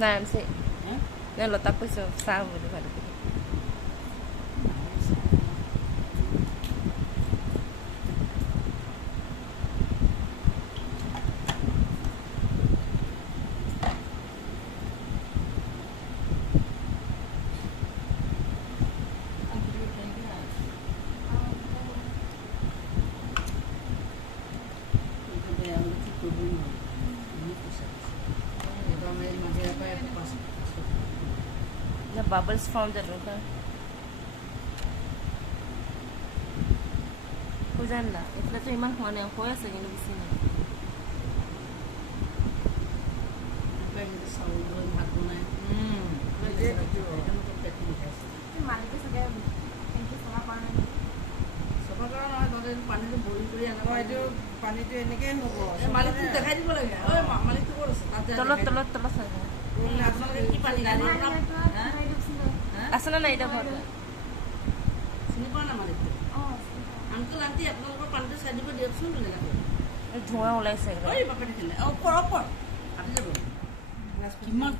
নাই আনছে নে লতাক কৈছোঁ চাহ বুলি ভাবি The bubbles from the rotor. Kujan la. Itla to iman hoane hoya sa gino bisi na. Apa yang itu saudara hatu na. Malik ko sa kaya thank you sa mga Sapa kara na dole pani to boil kori ana. Oh, itu pani itu enake hobo. Malik to dekhai dibo lage. Oy Malik to korse. Tolo sa. আপনাদের কি পানি গাড়ি আসলে না এটা ঘর চিনি পোৱা না মালিক আঙ্কেল আন্টি আপোনালোকৰ পানীটো চাই দিব দিয়কচোন ধোঁৱা ওলাইছে ঐ বাপে দেখিলে ওপৰ ওপৰ আতি যাব কিমান